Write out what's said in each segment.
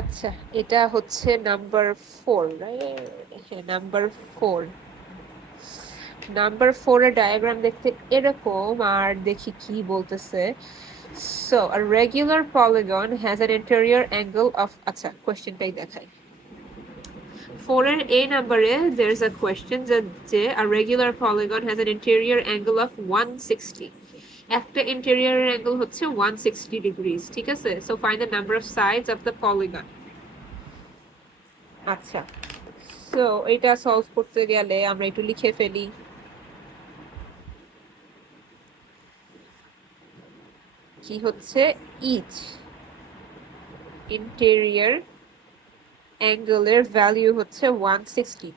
আচ্ছা, এটা হচ্ছে নাম্বার 4, রাইট? হ্যাঁ, নাম্বার 4। নাম্বার 4 এর ডায়াগ্রাম দেখতে এরকম, আর দেখি কি বলতেছে। So a regular polygon has an interior angle of, আচ্ছা কোশ্চেনটাই দেখাই। 4 এর A নাম্বারে there is a question যে a regular polygon has an interior angle of 160. একটা interior angle হচ্ছে 160 degrees, ঠিক আছে? So find the number of sides of the polygon. আচ্ছা, so এটা সলভ করতে গেলে আমরা একটু লিখে ফেলি। কি হচ্ছে, each interior angle এর ভ্যালু হচ্ছে 160,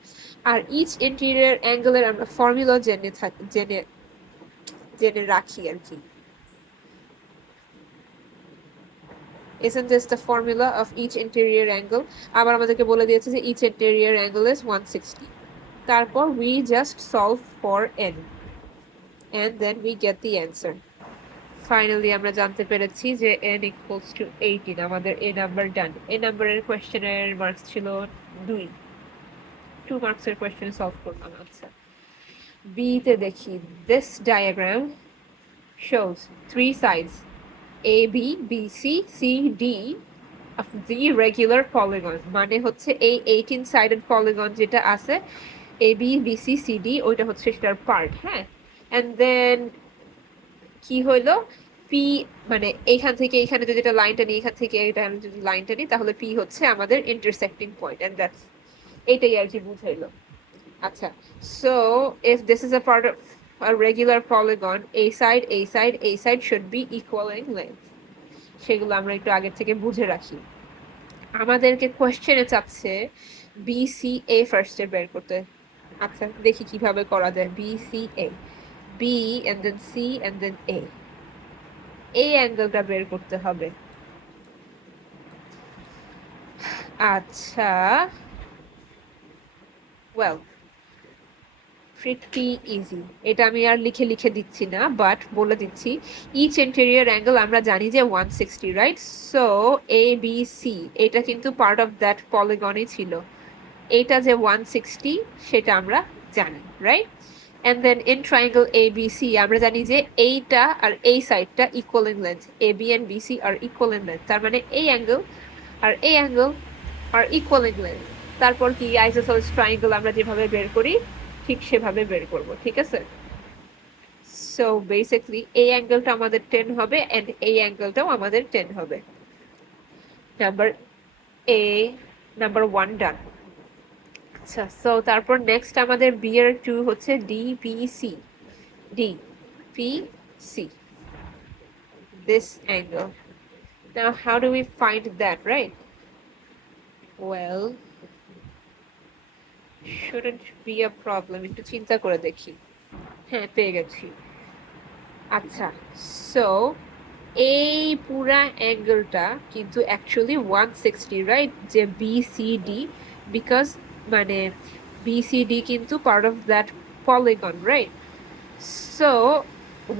আর each interior angle এর আমরা ফর্মুলা জেনে রাখি আর কি। Isn't this the formula of each interior angle? আবার আমাদেরকে বলে দিয়েছে যে each interior angle is 160. তারপর we just solve for n and then we get the answer. Finally আমরা জানতে পেরেছি যে n equals to 18, আমাদের a নাম্বার ডান। a নাম্বারের কোয়েশ্চেনের মার্কস ছিল 2 মার্কসের কোয়েশ্চেন সলভ করলাম। আচ্ছা, b তে দেখি, this diagram shows 3 sides a b b c c d of the regular polygon, মানে হচ্ছে এই 18 sided polygon যেটা আছে a b b c c d, ওইটা হচ্ছে সেটার পার্ট। হ্যাঁ, and then কি হইলো, p মানে এইখান থেকে এইখানে যদি এটা লাইনটা নিই, এখান থেকে এটা যদি লাইনটা নিই, তাহলে p হচ্ছে আমাদের ইন্টারসেক্টিং পয়েন্ট, এন্ড দ্যাটস, এটাই আর কি বুঝাইলো। আচ্ছা, so if this is a part of a regular polygon, a side should be equal in length. সেগুলো আমরা একটু আগের থেকে বুঝে রাখি। আমাদেরকে কোয়েশ্চেনে চাচ্ছে BCA ফার্স্টে বের করতে। আচ্ছা, দেখি কিভাবে করা যায়। BCA, B and then C and then A, এই অ্যাঙ্গেলটা বের করতে হবে। আচ্ছা, ওয়েল প্রিটি ইজি, এটা আমি আর লিখে লিখে দিচ্ছি না, বাট বলে দিচ্ছি। ইচ ইন্টেরিয়র অ্যাঙ্গেল আমরা জানি যে 160, right? So A B C এটা কিন্তু পার্ট অফ দ্যাট পলিগনই ছিল। এইটা যে 160 সেটা আমরা জানি, right? And then in triangle ABC আমরা জানি যে এইটা আর এই সাইডটা equal in length, AB and BC are equal in length, তার মানে এই অ্যাঙ্গেল আর এই অ্যাঙ্গেল আর ইকুয়াল ইন লেন্থ। তারপর কি, আইসোসেলেস ট্রায়াঙ্গেল আমরা যেভাবে বের করি ঠিক সেভাবে বের করব, ঠিক আছে? সো বেসিক্যালি এই অ্যাঙ্গেলটা আমাদের 10 হবে এন্ড এই অ্যাঙ্গেলটাও আমাদের 10 হবে। নাম্বার এ, নাম্বার 1 ডান। আচ্ছা, সো তারপর নেক্সট আমাদের বি এর 2 হচ্ছে DPC, DPC, this angle. Now how do we find that, right? Well, shouldn't be a problem. একটু চিন্তা করে দেখি। হ্যাঁ, পেয়ে গেছি। আচ্ছা, সো এই পুরা অ্যাঙ্গেলটা কিন্তু অ্যাকচুয়ালি 160, রাইট? যে বিসিডি, বিকজ মানে বিসিডি কিন্তু part of that polygon, right? So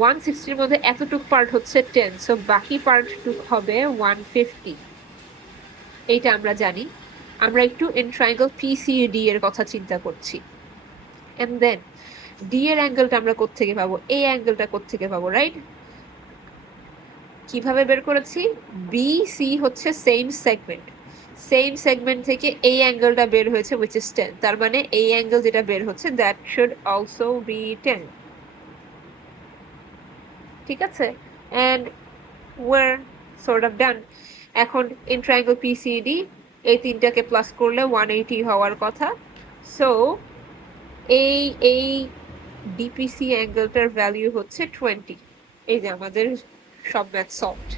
160-র মধ্যে এতটুক পার্ট হচ্ছে 10, সো বাকি পার্টটুক হবে 150। এইটা আমরা জানি। আমরা একটু ইন ট্রায়াঙ্গল পিসিডি এর কথা চিন্তা করছি। এন্ড দেন ডি এর অ্যাঙ্গেলটা আমরা কোত্থেকে পাবো, এই অ্যাঙ্গেলটা কোত্থেকে পাবো, রাইট? কিভাবে বের করেছি? বিসি হচ্ছে সেম সেগমেন্ট থেকে এই অ্যাঙ্গেলটা বের হয়েছে which is 10, তার মানে এই অ্যাঙ্গেল যেটা বের হচ্ছে that should also be 10, ঠিক আছে? and we're sort of done. এখন in triangle PCD এই তিনটাকে প্লাস করলে 180 হওয়ার কথা। সো এই ডিপিসি অ্যাঙ্গেলটার ভ্যালু হচ্ছে 20। এই যে আমাদের সব ম্যাথ সলভড।